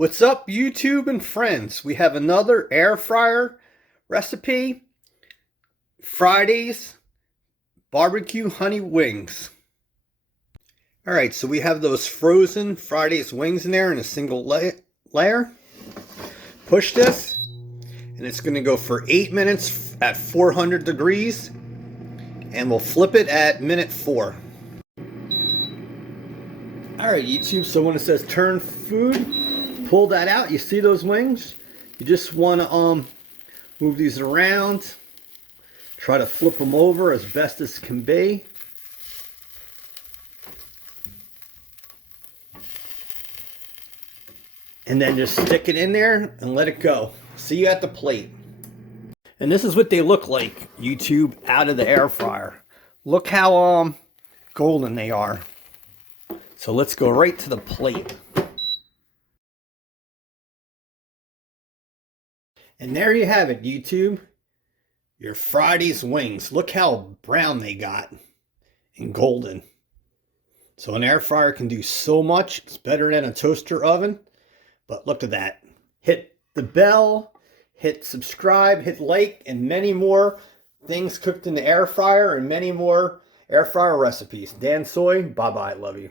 What's up, YouTube and friends? We have another air fryer recipe. Friday's barbecue honey wings. Alright, so we have those frozen Friday's wings in there in a single layer. Push this, and it's going to go for 8 minutes at 400 degrees. And we'll flip it at minute 4. Alright, YouTube, so when it says turn food, pull that out. You see those wings? You just want to move these around. Try to flip them over as best as can be. And then just stick it in there and let it go. See you at the plate. And this is what they look like, YouTube, out of the air fryer. Look how golden they are. So let's go right to the plate. And there you have it, YouTube. Your Friday's wings. Look how brown they got and golden. So an air fryer can do so much. It's better than a toaster oven. But look at that. Hit the bell, hit subscribe, hit like, and many more things cooked in the air fryer and many more air fryer recipes. Dan Soy, bye-bye. Love you.